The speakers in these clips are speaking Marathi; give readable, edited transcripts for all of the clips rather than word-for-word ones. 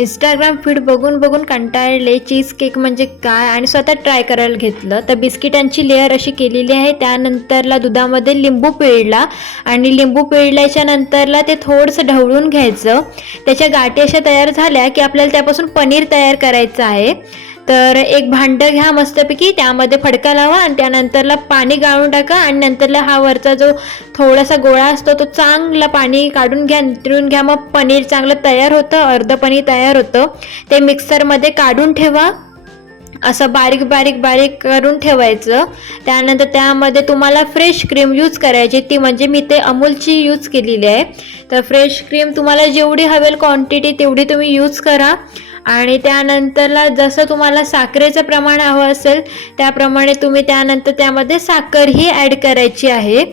इंस्टाग्राम फीड बघून बघून कंटाळले चीज केक म्हणजे काय आणि स्वतः ट्राय करायला घेतलं. तर बिस्किटांची लेअर अशी केलेली आहे. त्यानंतरला दुधामध्ये लिंबू पिळला आणि लिंबू पिळल्याच्या नंतरला ते थोडंसं ढवळून घ्यायचं. त्याच्या गाठी अशा तयार झाल्या की आपल्याला त्यापासून पनीर तयार करायचं आहे. तर एक भांडं घ्या मस्तपैकी, त्यामध्ये फडका लावा आणि त्यानंतरला पाणी गाळून टाका आणि नंतरला हा वरचा जो थोडासा गोळा असतो तो चांगला पाणी काढून घ्या, नितळून घ्या. मग पनीर चांगलं तयार होतं, अर्ध पनीर तयार होतं. ते मिक्सरमध्ये काढून ठेवा, असं बारीक बारीक बारीक करून ठेवायचं. त्यानंतर त्यामध्ये तुम्हाला फ्रेश क्रीम यूज करायची, ती म्हणजे मी ते अमूलची यूज केलेली आहे. तर फ्रेश क्रीम तुम्हाला जेवढी हवेल क्वांटिटी तेवढी तुम्ही यूज करा. आणि त्यानंतरला जसं तुम्हाला साखरेचं प्रमाण हवं असेल त्याप्रमाणे तुम्ही त्यानंतर त्यामध्ये साखरही ॲड करायची आहे.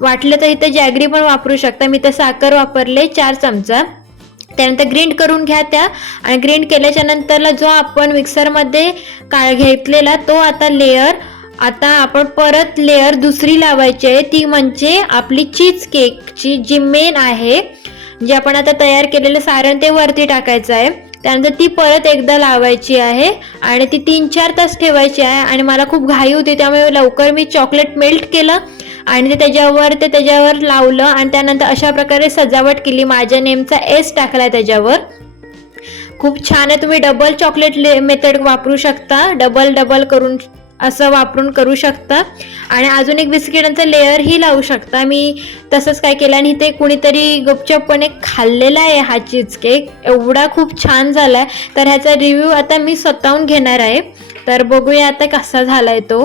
वाटलं तर इथं जॅगरी पण वापरू शकता. मी तर साखर वापरले 4 चमचा. त्यानंतर ग्राइंड करून घ्या त्या, आणि ग्राइंड केल्याच्या नंतरला जो आपण मिक्सरमध्ये घेतलेला तो आता आपण परत लेअर दुसरी लावायची आहे. ती म्हणजे आपली चीज केकची जी मेन आहे, जे आपण आता तयार केलेलं सारण ते वरती टाकायचं आहे. त्यानंतर ती परत एकदा लावायची आहे आणि ती 3-4 तास ठेवायची आहे. आणि मला खूप घाई होती त्यामुळे लवकर मी चॉकलेट मेल्ट केलं आणि ते त्याच्यावर लावलं आणि त्यानंतर अशा प्रकारे सजावट केली. माझ्या नेमचा एस टाकला त्याच्यावर. खूप छान आहे. तुम्ही डबल चॉकलेट मेथड वापरू शकता, डबल करून असं वापरून करू शकता. आणि अजून एक बिस्किटांचा लेअरही लावू शकता. मी तसंच काय केलं आणि ते कुणीतरी गुपचूपपणे खाल्लेला आहे हा चीज केक. एवढा खूप छान झाला आहे. तर ह्याचा रिव्ह्यू आता मी स्वतःहून घेणार आहे. तर बघूया आता कसा झाला आहे तो.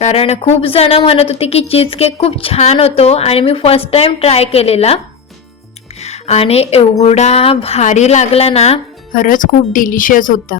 कारण खूप जण म्हणत होते की चीज केक खूप छान होतो आणि मी फर्स्ट टाइम ट्राय केलेला आणि एवढा भारी लागला ना, खरंच खूप डिलिशियस होता.